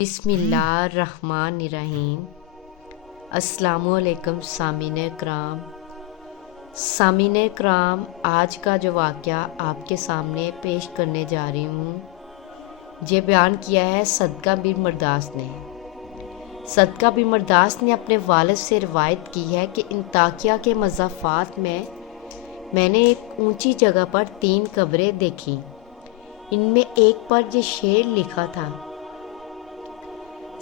بسم اللہ الرحمن الرحیم۔ السلام علیکم سامعین کرام، آج کا جو واقعہ آپ کے سامنے پیش کرنے جا رہی ہوں یہ بیان کیا ہے صدقہ بن مرداس نے۔ صدقہ بن مرداس نے اپنے والد سے روایت کی ہے کہ انطاکیہ کے مضافات میں نے ایک اونچی جگہ پر 3 قبریں دیکھیں۔ ان میں ایک پر یہ شعر لکھا تھا: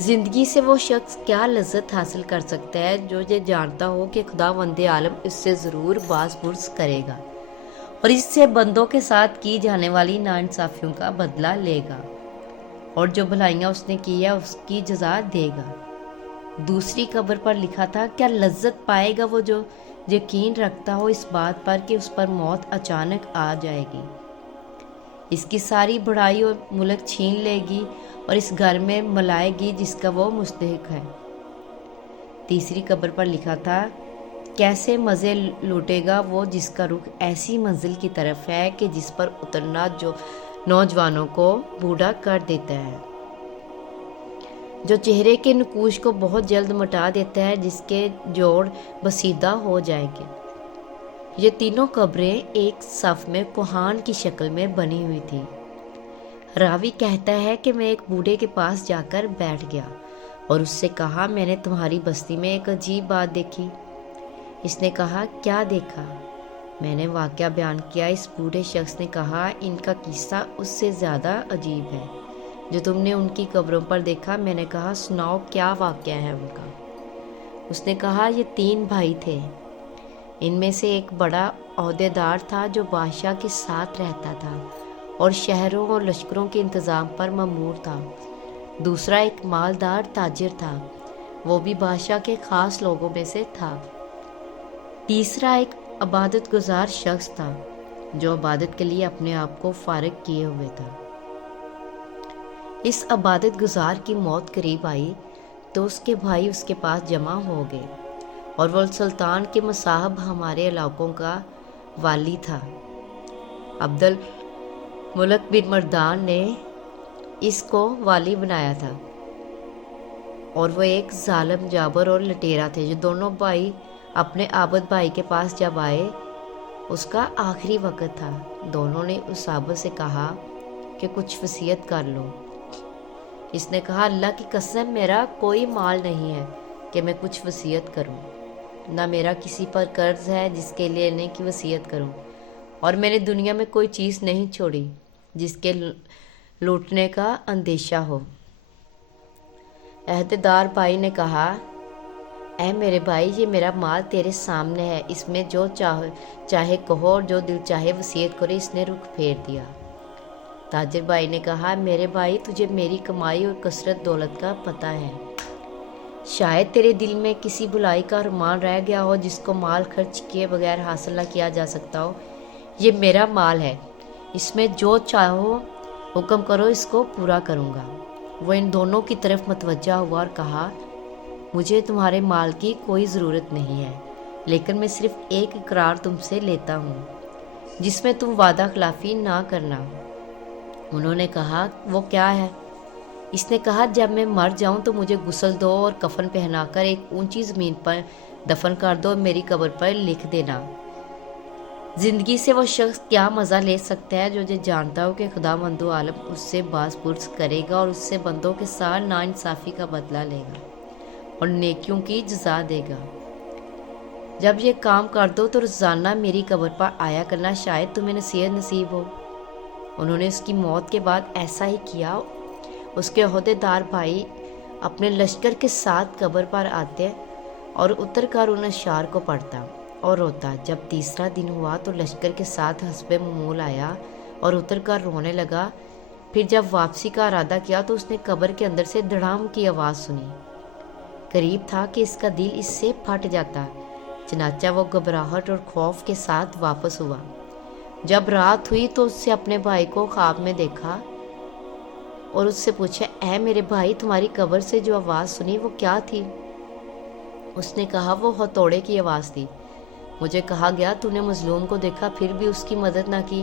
زندگی سے وہ شخص کیا لذت حاصل کر سکتا ہے جو یہ جانتا ہو کہ خداوند عالم اس سے ضرور باز پرس کرے گا اور اس سے بندوں کے ساتھ کی جانے والی ناانصافیوں کا بدلہ لے گا اور جو بھلائیاں اس نے کی ہے اس کی جزا دے گا۔ دوسری قبر پر لکھا تھا: کیا لذت پائے گا وہ جو یقین رکھتا ہو اس بات پر کہ اس پر موت اچانک آ جائے گی، اس کی ساری بڑائی اور ملک چھین لے گی اور اس گھر میں ملائے گی جس کا وہ مستحق ہے۔ تیسری قبر پر لکھا تھا: کیسے مزے لوٹے گا وہ جس کا رخ ایسی منزل کی طرف ہے کہ جس پر اترنا جو نوجوانوں کو بوڑھا کر دیتا ہے، جو چہرے کے نقوش کو بہت جلد مٹا دیتا ہے، جس کے جوڑ بسیدہ ہو جائیں گے۔ یہ تینوں قبریں ایک صف میں کوہان کی شکل میں بنی ہوئی تھی۔ راوی کہتا ہے کہ میں ایک بوڑھے کے پاس جا کر بیٹھ گیا اور اس سے کہا: میں نے تمہاری بستی میں ایک عجیب بات دیکھی۔ اس نے کہا: کیا دیکھا؟ میں نے واقعہ بیان کیا۔ اس بوڑھے شخص نے کہا: ان کا قصہ اس سے زیادہ عجیب ہے جو تم نے ان کی قبروں پر دیکھا۔ میں نے کہا: سناؤ، کیا واقعہ ہے ان کا؟ اس نے کہا: یہ 3 بھائی تھے۔ ان میں سے ایک بڑا عہدیدار تھا جو بادشاہ کے ساتھ رہتا تھا اور شہروں اور لشکروں کے انتظام پر مأمور تھا۔ دوسرا ایک مالدار تاجر تھا، وہ بھی بادشاہ کے خاص لوگوں میں سے تھا۔ تیسرا ایک عبادت گزار شخص تھا جو عبادت کے لیے اپنے آپ کو فارغ کیے ہوئے تھا۔ اس عبادت گزار کی موت قریب آئی تو اس کے بھائی اس کے پاس جمع ہو گئے اور وہ سلطان کے مصاحب ہمارے علاقوں کا والی تھا۔ عبد الملک بن مردان نے اس کو والی بنایا تھا اور وہ ایک ظالم جابر اور لٹیرا تھے۔ جو دونوں بھائی اپنے عابد بھائی کے پاس جب آئے، اس کا آخری وقت تھا، دونوں نے اس عابد سے کہا کہ کچھ وصیت کر لو۔ اس نے کہا: اللہ کی قسم، میرا کوئی مال نہیں ہے کہ میں کچھ وصیت کروں، نہ میرا کسی پر قرض ہے جس کے لینے کی وصیت کروں، اور میں نے دنیا میں کوئی چیز نہیں چھوڑی جس کے لوٹنے کا اندیشہ ہو۔ عہدیدار بھائی نے کہا: اے میرے بھائی، یہ میرا مال تیرے سامنے ہے، اس میں جو چاہے کہو اور جو دل چاہے وصیت کرو۔ اس نے رخ پھیر دیا۔ تاجر بھائی نے کہا: میرے بھائی، تجھے میری کمائی اور کثرت دولت کا پتہ ہے، شاید تیرے دل میں کسی بلائی کا ارمان رہ گیا ہو جس کو مال خرچ کیے بغیر حاصل نہ کیا جا سکتا ہو۔ یہ میرا مال ہے، اس میں جو چاہو حکم کرو، اس کو پورا کروں گا۔ وہ ان دونوں کی طرف متوجہ ہوا اور کہا: مجھے تمہارے مال کی کوئی ضرورت نہیں ہے، لیکن میں صرف ایک اقرار تم سے لیتا ہوں جس میں تم وعدہ خلافی نہ کرنا۔ انہوں نے کہا: وہ کیا ہے؟ اس نے کہا: جب میں مر جاؤں تو مجھے غسل دو اور کفن پہنا کر ایک اونچی زمین پر دفن کر دو اور میری قبر پر لکھ دینا: زندگی سے وہ شخص کیا مزہ لے سکتا ہے جو یہ جانتا ہو کہ خداوند عالم اس سے باز پرس کرے گا اور اس سے بندوں کے ساتھ ناانصافی کا بدلہ لے گا اور نیکیوں کی جزا دے گا۔ جب یہ کام کر دو تو روزانہ میری قبر پر آیا کرنا، شاید تمہیں نصیب ہو۔ انہوں نے اس کی موت کے بعد ایسا ہی کیا۔ اس کے عہدیدار بھائی اپنے لشکر کے ساتھ قبر پر آتے اور اتر کر ان اشعار کو پڑھتا اور روتا۔ جب تیسرا دن ہوا تو لشکر کے ساتھ حسب معمول آیا اور اتر کر رونے لگا۔ پھر جب واپسی کا ارادہ کیا تو اس نے قبر کے اندر سے دڑام کی آواز سنی۔ قریب تھا کہ اس کا دل اس سے پھٹ جاتا، چنانچہ وہ گھبراہٹ اور خوف کے ساتھ واپس ہوا۔ جب رات ہوئی تو اس سے اپنے بھائی کو خواب میں دیکھا اور اس سے پوچھا: اے میرے بھائی، تمہاری قبر سے جو آواز سنی وہ کیا تھی؟ اس نے کہا: وہ ہتھوڑے کی آواز تھی۔ مجھے کہا گیا تو نے مظلوم کو دیکھا پھر بھی اس کی مدد نہ کی،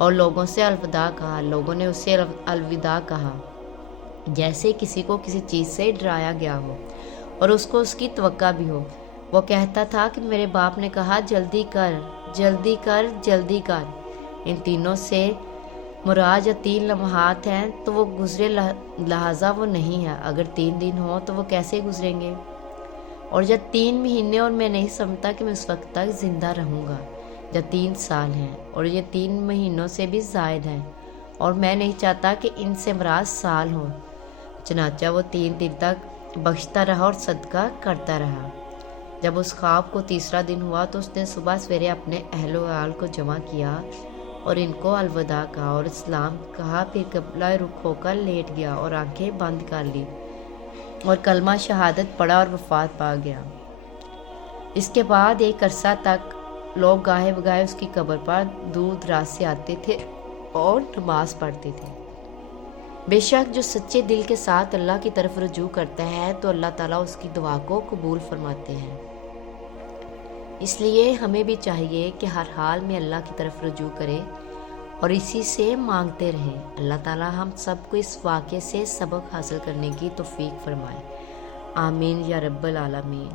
اور لوگوں سے الوداع کہا۔ لوگوں نے اسے الوداع کہا جیسے کسی کو کسی چیز سے ڈرایا گیا ہو اور اس کو اس کی توقع بھی ہو۔ وہ کہتا تھا کہ میرے باپ نے کہا جلدی کر، جلدی کر، جلدی کر۔ ان تینوں سے مراد یا 3 لمحات ہیں تو وہ گزرے، لہذا وہ نہیں ہے۔ اگر 3 دن ہوں تو وہ کیسے گزریں گے؟ اور یا 3 مہینے اور میں نہیں سمجھتا کہ میں اس وقت تک زندہ رہوں گا، یا 3 سال ہیں اور یہ 3 مہینوں سے بھی زائد ہیں، اور میں نہیں چاہتا کہ ان سے مراد سال ہوں۔ چنانچہ وہ 3 دن تک بخشتا رہا اور صدقہ کرتا رہا۔ جب اس خواب کو 3را دن ہوا تو اس نے صبح سویرے اپنے اہل و عیال کو جمع کیا اور ان کو الوداع کہا اور اسلام کہا، پھر قبلہ رخ ہو کر لیٹ گیا اور آنکھیں بند کر لی اور کلمہ شہادت پڑھا اور وفات پا گیا۔ اس کے بعد ایک عرصہ تک لوگ گاہے بگاہے اس کی قبر پر دور دراز سے آتے تھے اور نماز پڑھتے تھے۔ بے شک جو سچے دل کے ساتھ اللہ کی طرف رجوع کرتا ہے تو اللہ تعالیٰ اس کی دعا کو قبول فرماتے ہیں۔ اس لیے ہمیں بھی چاہیے کہ ہر حال میں اللہ کی طرف رجوع کرے اور اسی سے مانگتے رہیں۔ اللہ تعالیٰ ہم سب کو اس واقعے سے سبق حاصل کرنے کی توفیق فرمائے۔ آمین یا رب العالمین۔